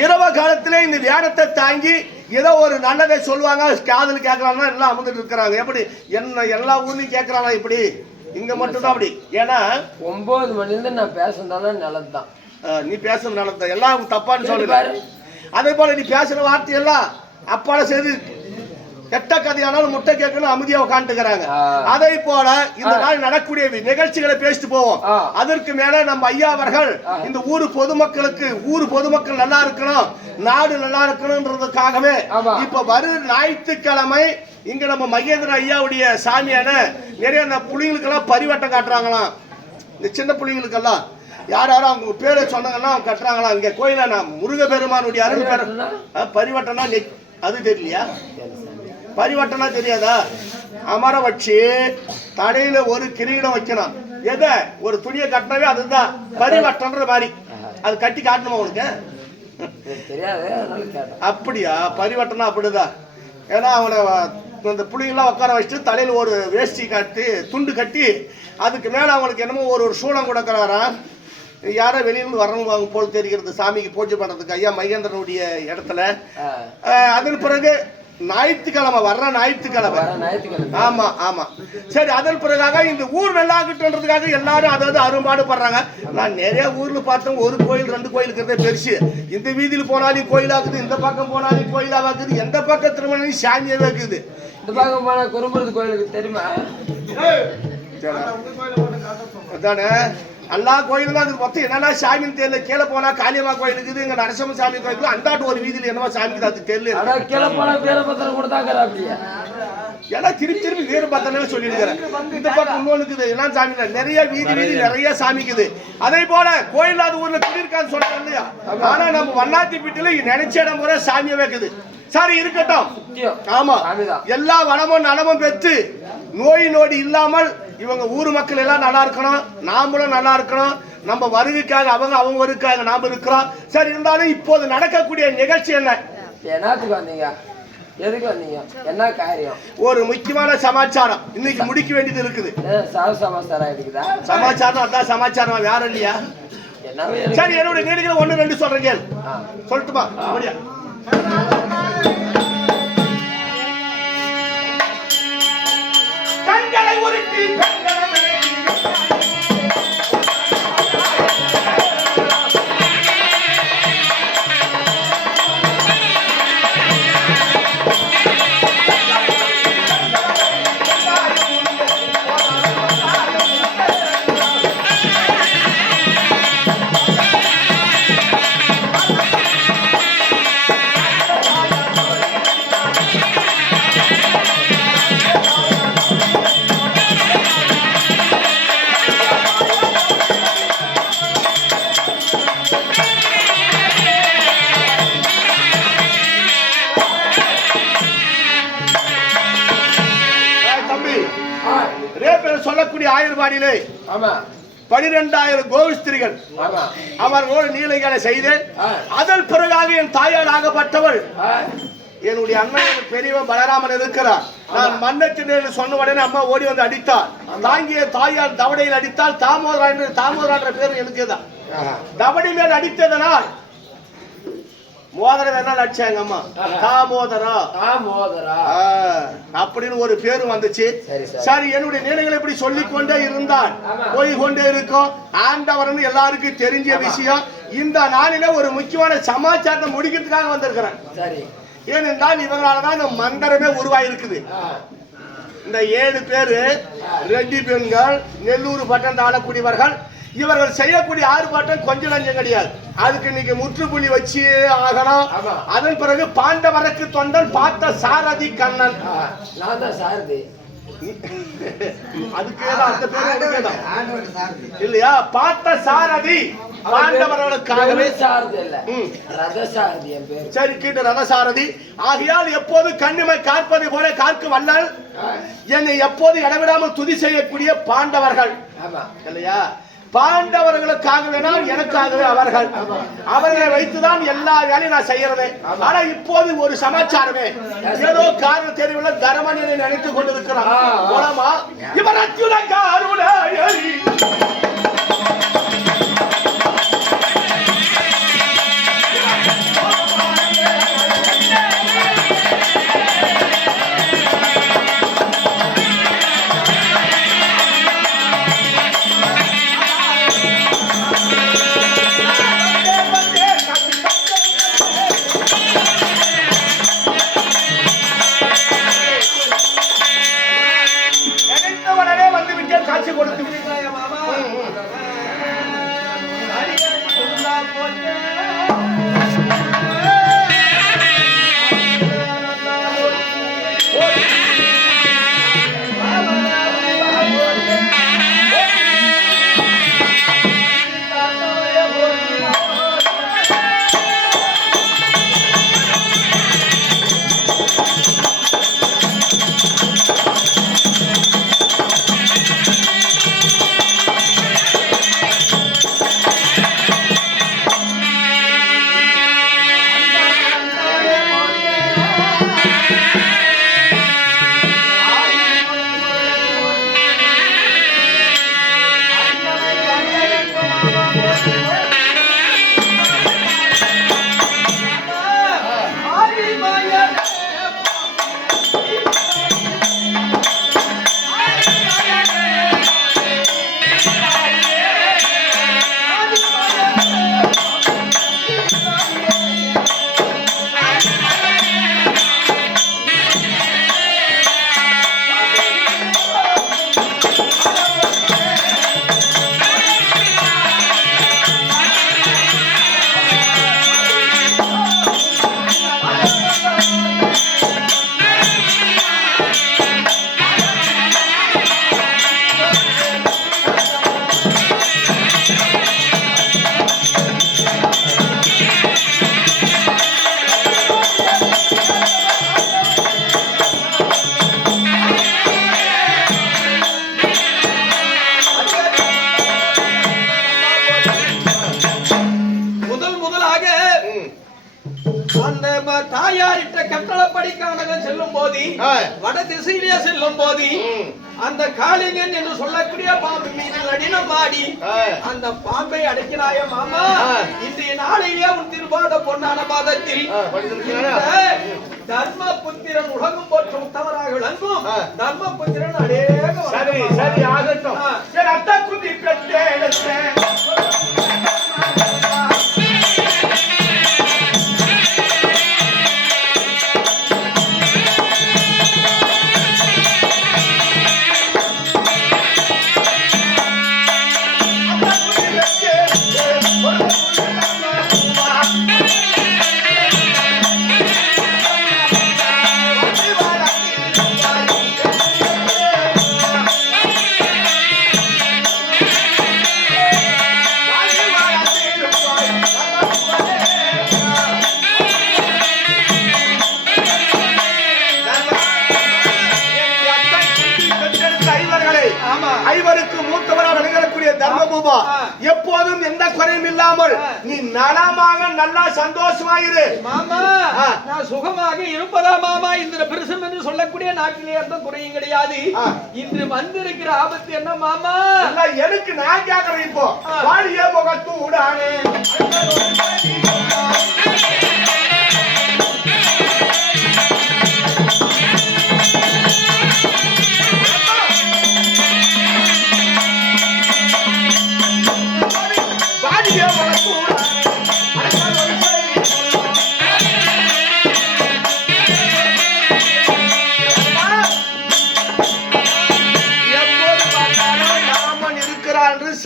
இரவு காலத்திலே இந்த தியானத்தை தாங்கி ஏதோ ஒரு நல்லதை சொல்லுவாங்க. காதல் கேட்கலாம் எல்லாம் அமர்ந்துட்டு இருக்கிறாங்க. எப்படி என்ன எல்லா ஊர்லயும் கேட்கறாங்க இப்படி? இங்க மட்டும் தான் அப்படி. ஏன்னா 9 மணிலிருந்து நான் பேசுறதுனால நல்லதுதான். நீ பேசுறது நல்லது, எல்லாம் தப்பான்னு சொல்லுவாரு. அதே போல நீ பேசுற வார்த்தை எல்லாம் அப்பால செய்து கெட்ட கதையானாலும் முட்டை கேட்கணும் அமைதியா உட்காந்துக்கிறாங்க. அதை போல இந்த நாள் நடக்கூடிய நிகழ்ச்சிகளை பேசிட்டு போவோம். அதற்கு மேல நம்ம ஐயா அவர்கள் இந்த ஊர் பொதுமக்கள் நல்லா இருக்கணும், நாடு நல்லா இருக்கணும்ன்றதுக்காகவே இப்ப வரும் ஞாயிற்றுக்கிழமை இங்க நம்ம மகேந்திர ஐயாவுடைய சாமியான நிறைய அந்த புள்ளிங்களுக்கெல்லாம் பரிவட்டம் காட்டுறாங்களாம். இந்த சின்ன புள்ளிங்களுக்கெல்லாம் யாரும் அவங்க பேரை சொன்னாங்கன்னா அவங்க கட்டுறாங்களா. இங்க கோயில நான் முருகப்பெருமானுடைய அருள் பேர் பரிவட்டம்னா அது தெரியலையா? பரிவட்டம்னா தெரியாதா? அமர வச்சு தடையில ஒரு கிரீடம் வைக்கணும். எதை ஒரு துணியை கட்டினவே அதுதான் பரிவட்டம்ன்ற மாதிரி. அது கட்டி காட்டணுமா உனக்கு? அப்படியா? பரிவட்டம்னா அப்படிதான். ஏன்னா அவனை இந்த புள்ளிங்கெல்லாம் உட்கார வச்சுட்டு தலையில ஒரு வேஷ்டி கட்டி துண்டு கட்டி அதுக்கு மேல அவங்களுக்கு என்னமோ ஒரு சூளம் கொடுக்குறாராம். யாரோ வெளியிருந்து வரணும் போல் தெரிகிறது சாமிக்கு பூஜை பண்றதுக்கு ஐயா மகேந்திரனுடைய இடத்துல. அதன் பிறகு ஞாயிற்றுக்கிழமை வர்ற ஞாயிற்றுக்கிழமை. ஆமா ஆமா சரி. அதன் பிறகாக இந்த ஊர் நல்லாகட்டுன்றதுக்காக எல்லாரும் அதாவது அரும்பாடு படுறாங்க. நான் நிறைய ஊர்ல பார்த்தேன், ஒரு கோயில் 2 கோயில் இருக்கிறதே பெருசு. இந்த வீதியில் போனாலும் கோயிலாக்குது, இந்த பக்கம் போனாலும் கோயிலாக்குது, எந்த பக்கம் திருமணம் சாமியாவே இருக்குது. இந்த பக்கம் போனா குறும்புறது கோயிலுக்கு தெரியுமா? அதானே எல்லா கோயிலும் தான் அது மொத்தம் என்னன்னா சாமின்னு தெரியல. கீழே போனா காளியம்மா கோயில் இருக்குது, இங்க நரசிம்ம சாமி கோயில், அந்தாட்டு ஒரு வீதியில் என்னவோ சாமி அது தெரியல. கீழே போனா வீரபத்திரம் கொடுத்தாங்க அப்படியே. ஏன்னா திருப்பி வீரபத்திரமே சொல்லிடுக்கிறேன். இந்த பக்கம் இன்னொன்னுக்குது எல்லாம் சாமி நிறைய வீதி நிறைய சாமிக்குது. அதே போல கோயிலாத ஊர்ல குடியிருக்கான்னு சொல்றாங்க இல்லையா? ஆனா நம்ம வண்ணாத்தி வீட்டுல நினைச்ச இடம் முறை சாமியை வைக்குது. சரி இருக்கட்டும். ஆமா எல்லா வளமும் நலமும் பெற்று நோய் நொடி இல்லாமல் இவங்க ஊர் மக்கள் எல்லாம் நல்லா இருக்கணும், நாமளும் நல்லா இருக்கணும். நம்ம வருகைக்காக அவங்க வருகைக்காக நாம இருக்கிறோம். சரி இருந்தாலும் இப்போது நடக்கக்கூடிய நிகழ்ச்சி என்ன? என்னத்துக்கு வந்தீங்க? எதுக்கு வந்தீங்க? என்ன காரியம்? ஒரு முக்கியமான சமாச்சாரம் இன்னைக்கு முடிக்க வேண்டியது இருக்குது. சமாச்சாரம் இருக்குதா? சமாச்சாரம் அதான் சமாச்சாரம் வேற இல்லையா? சரி என்னோட நீடிக்கிற 1 2 சொல்றேன் கேள். சொல்லட்டுமா? அப்படியா? கண்களை உருட்டி சொல்லக்கூடிய ஆயுர்வாடியிலே 12,000 கோவிஸ்திரிகள் அவர்களோடு நீலைகளை செய்து அதன் பிறகாக என் தாயார் ஆகப்பட்டவள் என்னுடைய அண்ணன் பெரியவன் பலராமன் இருக்கிறார். நான் மன்னத்தின் சொன்ன உடனே அம்மா ஓடி வந்து அடித்தார். தாங்கிய தாயார் தவடையில் அடித்தால் தாமோதரா பேர் எனக்குதான். தவடி மேல் அடித்ததனால் மோதிரம் என்ன அடிச்சாங்க அம்மா தாமோதரா அப்படின்னு ஒரு பேரு வந்துச்சு. சரி என்னுடைய நிலைகளை இப்படி சொல்லிக்கொண்டே இருந்தால் போய் கொண்டே இருக்கும். ஆண்டவர்னு எல்லாருக்கும் தெரிஞ்ச விஷயம். இந்த நாளில ஒரு முக்கியமான சமாச்சாரத்தை முடிக்கிறதுக்காக வந்திருக்கிறேன். ஏனென்றால் இவங்களாலதான் இந்த மந்திரமே உருவாயிருக்குது. இந்த 7 பேரு ரெட்டி பெண்கள் நெல்லூர் பட்டம் ஆளக்கூடியவர்கள். இவர்கள் செய்யக்கூடிய ஆர்ப்பாட்டம் கொஞ்சம் நஞ்சம் கிடையாது. அதுக்கு இன்னைக்கு முற்றுப்புள்ளி வச்சு ஆகணும். அதன் பிறகு பாண்டவருக்கு தொண்டன் பார்த்த சாரதி கண்ணன். நான் தான் சாரதி. அதுக்கேதான் அந்த பேரு இல்லையா? பார்த்த சாரதி பாண்டவர்களுக்காகவே சாரதி இல்ல ரத சாரதி என் பேர். சரி கீட்ட ரத சாரதி. ஆகையால் எப்போது கண்ணிமை காற்பது போல கார்க்கு வல்லால் என்னை எப்போது இடவிடாமல் துதி செய்யக்கூடிய பாண்டவர்கள் இல்லையா? பாண்டவர்களுக்காகவே எனக்காகவே அவர்களை வைத்துதான் எல்லா வேலையும் நான் செய்யறதே. ஆனா இப்போது ஒரு சமாச்சாரமே ஏதோ காரணம் தெரியவில்லை தர்மனியை நினைத்துக் கொண்டிருக்கிறான். மூலமா இவர் அச்சுத காருணை அந்த தாயாரிட்ட கட்டளப்படி கானகம் செல்லும் போது வட திசையிலே செல்லும் போது அந்த காளிங்கன் என்று சொல்லக்கூடிய பாம்பு மீது நடினம் ஆடி அந்த பாம்பை அடக்கினாய மாமா இன்றைய நாளையிலே உன் திருபாத பொன்னான பாதத்தில் தர்மபுத்திரன் உலகம் போற்ற உத்தவராக விளங்கும் தர்மபுத்திரன் அநேக சரி சரி ஆகட்டும் சரி அத்தா குதி ஐவருக்கு மூத்தவராக விளங்கக்கூடிய தர்மபூமா எப்போதும் எந்த குறையும் இல்லாமல் நீ நலமாக நல்லா சந்தோஷமாயிரு மாமா. நான் சுகமாக இருப்பதா மாமா? இந்த பிரசம் என்று சொல்லக்கூடிய நாட்டிலே எந்த குறையும் கிடையாது. இன்று வந்திருக்கிற ஆபத்து என்ன மாமா? எனக்கு நான் கேட்கிறேன். இப்போ வாழிய முகத்தூடானே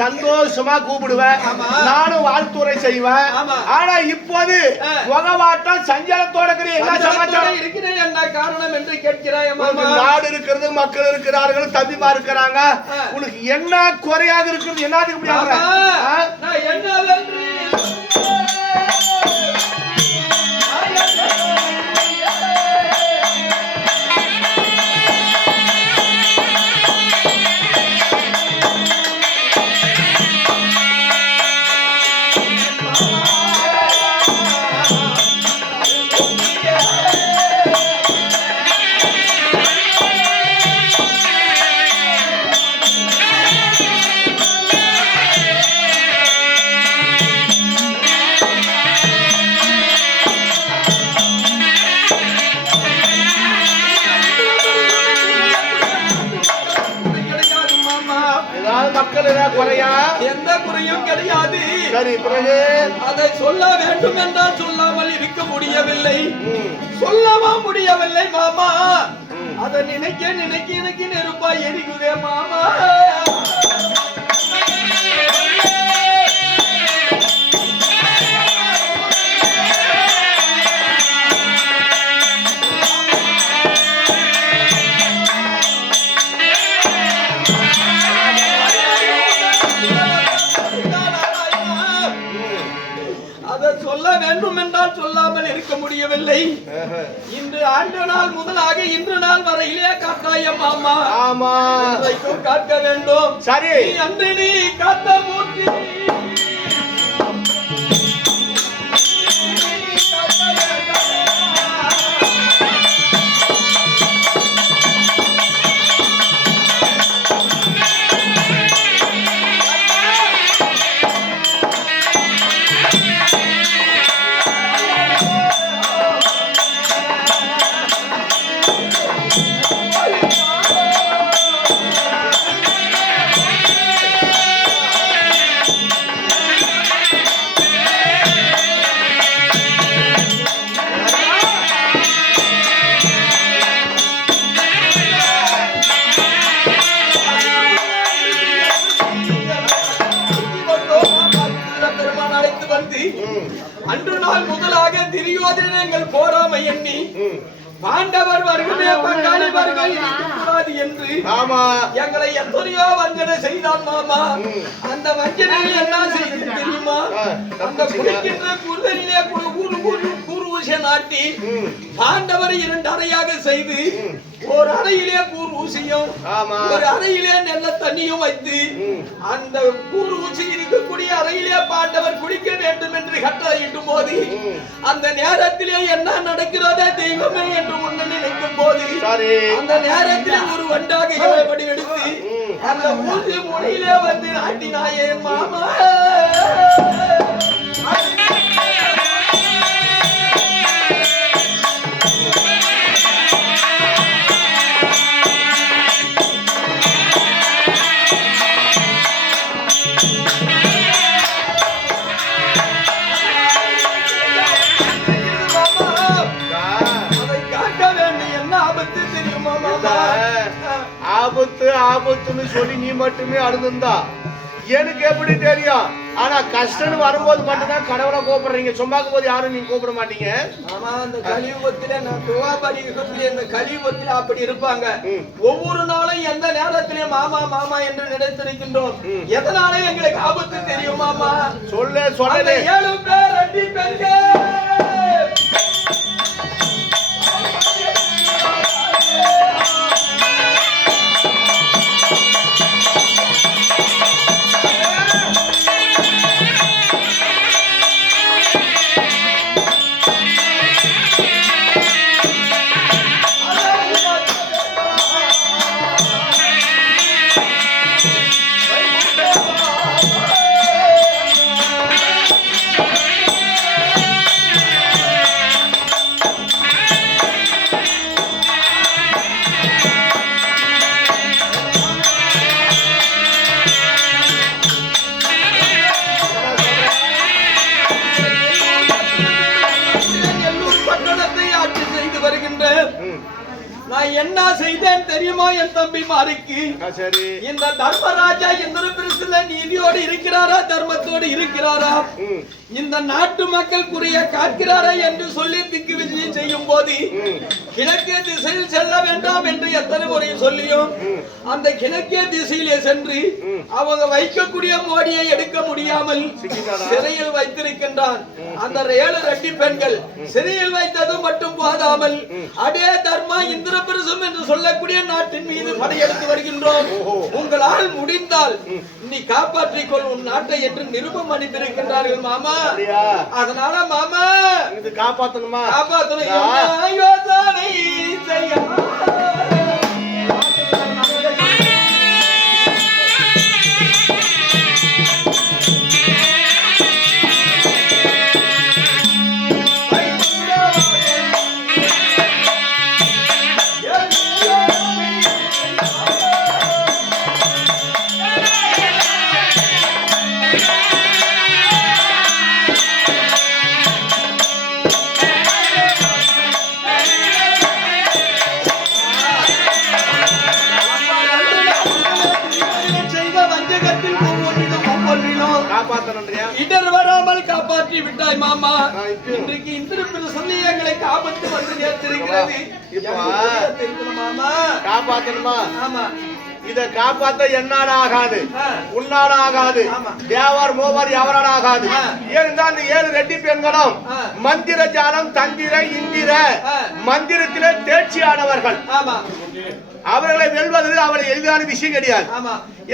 சந்தோஷமா கூப்பிடுவேன், நானும் வாழ்த்துறை செய்வேன். ஆனா இப்போது முகவாட்டம் சஞ்சலத்தோட என்ன சமாச்சாரம் இருக்கிறேன் என்ன காரணம் என்று கேட்கிறாய்? நாடு இருக்கிறது, மக்கள் இருக்கிறார்கள், தம்பிமா இருக்கிறாங்க. உனக்கு என்ன குறையாக இருக்கிறது? என்னதுக்கு என்னவென்று எந்த குறையும் கிடையாது. அதை சொல்ல வேண்டும் என்றால் சொல்லாமல் இருக்க முடியவில்லை, சொல்லவும் முடியவில்லை மாமா. அதை நினைக்க நினைக்க எனக்கு நெருப்பா எரிக்குதே மாமா. சொல்ல வேண்டும் என்றால் சொல்லாமல் இருக்க முடியவில்லை. இன்று ஆண்டு நாள் முதலாக இன்று நாள் வரையிலே காத்தாய மாமா. ஆமா, காக்க வேண்டும். சரி, அன்று நீ காத்த மூர்த்தி அன்று நாள் முதலாக துரியோதனங்கள் போராமை எண்ணி பாண்டவர் வருகவே பங்காளிவர்கள் இருக்கக்கூடாது என்று எங்களை எத்தனையோ வஞ்சனை செய்தான் மாமா. அந்த வஞ்சனையை என்ன செய்து தெரியுமா? அந்த குடிக்கின்ற குருதனிலே கூறு ஊசியை நாட்டி பாண்டவரை 2 அறையாக செய்து ஒரு அறையிலே கூறு ஊசியும் ஒரு அறையிலே நல்ல தண்ணியும் வைத்து அந்த கூறு ஊசி இருக்கக்கூடிய அறையிலே பாண்டவர் குடிக்க வேண்டும் என்று கட்டளையிடும் போது அந்த நேரத்திலே என்ன நடக்கிறதே தெய்வமே என்று உன்னை நினைக்கும் போது அந்த நேரத்திலே ஒரு வண்டாக இறைவடி எடுத்து அந்த ஊசி முனையிலே வந்து ஆட்டினாயே மாமா. ஆபத்து ஆபத்துன்னு சொல்லி நீ மட்டுமே அழுதுந்தா எனக்கு எப்படி தெரியும்? ஆனா கஷ்டம் வரும்போது மட்டும்தான் கடவுளை கூப்பிடுறீங்க. சும்மாக்கும் போது யாரும் நீங்க கூப்பிட மாட்டீங்க. ஆமா, அந்த கலியுகத்திலே நான் துவாபரி யுகத்திலே இந்த கலியுகத்திலே அப்படி இருப்பாங்க. ஒவ்வொரு நாளும் எந்த நேரத்திலே மாமா மாமா என்று நினைத்திருக்கின்றோம். எதனால எங்களுக்கு ஆபத்து தெரியும் மாமா? சொல்ல சொல்ல 7 பேர் 2 பெண்கள் நான் என்ன செய்தேன் தெரியுமா என் தம்பி மாருக்கு? இந்த தர்மராஜா இந்திரபிரஸ்ல நீதியோடு இருக்கிறாரா தர்மத்தோடு இருக்கிறாரா, இந்த நாட்டு மக்கள் குறிய காக்கிறாரா என்று சொல்லி திக்கு விஜயம் செய்யும் போது கிழக்கே திசையில் செல்ல வேண்டாம் என்று எத்தனை முறை சொல்லியும் அந்த கிழக்கே திசையிலே சென்று அவங்க வைக்கக்கூடிய மோடியை எடுக்க முடியாமல் சிறையில் வைத்திருக்கின்றான். அந்த 7 ரெட்டி பெண்கள் சிறையில் வைத்தது மட்டும் போதாமல் அதே தர்மா இந்திரபிரசம் என்று சொல்லக்கூடிய நாட்டின் மீது படையெடுத்து வருகின்றோம். உங்களால் முடிந்தால் நீ காப்பாற்றிக் கொள் உன் நாட்டை என்று நிருபம் அனுப்பியிருக்கின்றார்கள் மாமா. அதனால மாமா இது காப்பாற்றணுமா? காப்பாற்றணும். யோசனை செய்ய இடர் வராமல் காப்பாற்றி விட்டாய் மாமா. இன்றைக்கு இந்திரபிரசம் எங்களை காப்பாற்றி வந்து நேர்த்திருக்கிறது. மாமா காப்பாற்றணுமா? ஆமா, இத காப்பாத்த என்னால ஆகாது, உன்னால ஆகாது, தேவார் மோவார் எவரால் ஆகாது. ஏனென்றால் அந்த 7 ரெட்டி பெண்களும் மந்திர ஜாலம் தந்திர இந்திர மந்திரத்திலே தேர்ச்சியானவர்கள். அவர்களை வெல்வது அவளை எளிதான விஷயம் கிடையாது.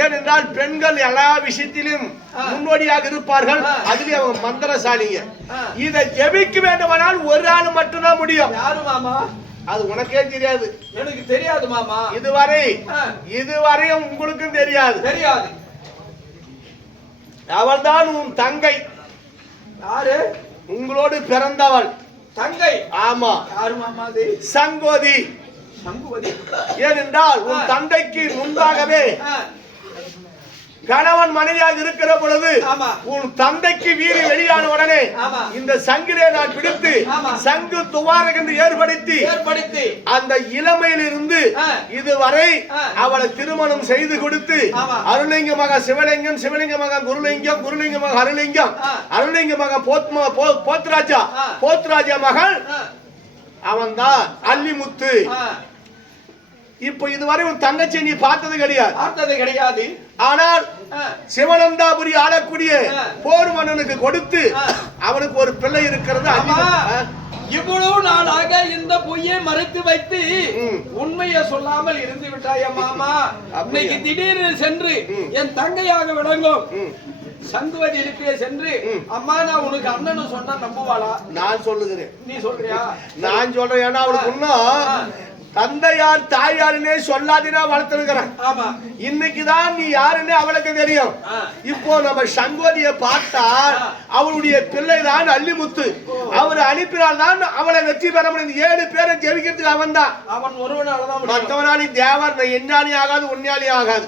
ஏனென்றால் பெண்கள் எல்லா விஷயத்திலும் முன்னோடியாக இருப்பார்கள். அதுவே அவங்க மந்திரசாலிங்க. இதை ஜெபிக்க வேண்டுமானால் ஒரு ஆள் மட்டும்தான் முடியும். யாரு மாமா? அது உனக்கே தெரியாது. எனக்கு தெரியாது மாமா. இதுவரை உங்களுக்கும் தெரியாது. அவள்தான் உன் தங்கை. யாரு? உங்களோடு பிறந்தவள் தங்கை. ஆமா. யாரு மாமா? அது சங்கோதி. ஏனென்றால் உன் தந்தைக்கு முன்பாகவே கணவன் மனைவியாக இருக்கிற பொழுது உன் தந்தைக்கு வீரி வெளியான உடனே இந்த சங்கிலே நான் பிடித்து சங்கு துவாரகம் என்று ஏற்படுத்தி அந்த இளமையிலிருந்து இதுவரை அவளை திருமணம் செய்து கொடுத்து அருளிங்க மகா சிவலிங்கம், சிவலிங்க மகா குருலிங்கம், குருலிங்க மகா அருளிங்கம், அருளிங்க மகா போத்ராஜா, போத்ராஜா மகள் அவன்தான் அல்லிமுத்து. இப்ப இதுவரை உன் தங்கச்சி நீ பார்த்தது கிடையாது. ஆனால் சிவனந்தாபுரி ஆளக்கூடிய போர் மன்னனுக்கு கொடுத்து அவனுக்கு ஒரு பிள்ளை இருக்கிறது. இவ்வளவு நாளாக இந்த பொய்யை மறைத்து வைத்து உண்மையை சொல்லாமல் இருந்து விட்டாய மாமா. இன்னைக்கு திடீர்னு சென்று என் தங்கையாக விளங்கும் சங்குவதி இடத்திலே சென்று அம்மா நான் உனக்கு அண்ணனும் சொன்னா நம்புவாளா? நான் சொல்லுகிறேன். நீ சொல்றியா? நான் சொல்றேன். ஏன்னா அவளுக்கு இன்னும் தந்தையார் தாயாருன்னே சொல்லாதினா வளர்த்திருக்கிறேன். ஆமா. இன்னைக்குதான் நீ யாருன்னு அவளுக்கு தெரியும். இப்போ நம்ம சங்கோதியை பார்த்தா அவளுடைய பிள்ளைதான் அல்லிமுத்து. அவர் அனுப்பினால் தான் அவளை வெற்றி பெற முடியும். 7 பேரை ஜெயிக்கிறதுக்கு அவன் தான். அவன் ஒருவனாலதான் மற்றவனாலி தேவர் என்னாலி ஆகாது உன்னாலி ஆகாது.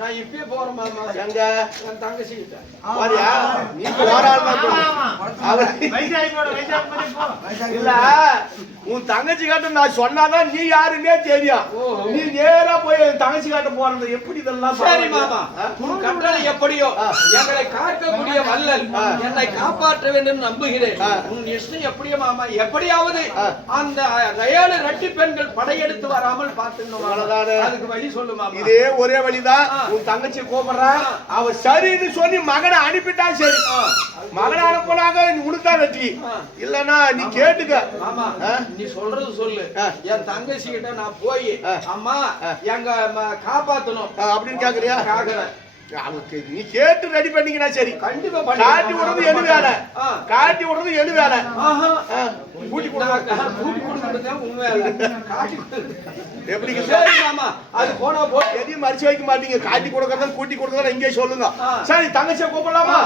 நான் இப்பயே போறேன் மாமா. எங்க என் தங்கச்சி கிட்ட பாரியா நீ போராள் இல்ல உன் தங்கச்சி காட்ட நான் சொன்னாதான் நீ யாருன்னே தெரியும். நீ நேரா போய் என் தங்கச்சி காட்ட போறது எப்படி இதெல்லாம்? சரி மாமா, உன் கட்டளை எப்படியோ எங்களை காக்கக்கூடிய வல்லல் என்னை காப்பாற்ற வேண்டும் நம்புகிறேன். உன் இஷ்டம் எப்படியோ மாமா, எப்படியாவது அந்த 7 ரெட்டி பெண்கள் படையெடுத்து வராமல் பார்த்துக்கணும். அதுக்கு வழி சொல்லு மாமா. இதே ஒரே வழிதான். உன் தங்கச்சி கூப்பிடுறா, அவ சரின்னு சொல்லி மகனை அனுப்பிட்டா சரி. மகனை அனுப்பினாங்க உனக்கா வெற்றி. இல்லன்னா நீ கேட்டுக்க மாமா. நீ சொல்றது சொல்லு. என் தங்கச்சி கிட்ட நான் போய் அம்மா எங்க காப்பாத்தணும் அப்படின்னு கேக்குறியா? கேக்குறேன். நீ கேட்டு ரெடி பண்ணிக்கினா சரி. கண்டிப்பா காட்டி விடுறது எது வேலை? காட்டி விடுறது எது வேலை? கூட்டி கொடுக்குறது உண்மை காட்டி எப்படி? சரி மாமா, அது போனா போ. எதையும் மறைச்சு வைக்க மாட்டீங்க. காட்டி கொடுக்கறதா கூட்டி கொடுக்கறதா இங்கே சொல்லுங்க. சரி தங்கச்சியை கூப்பிடலாமா?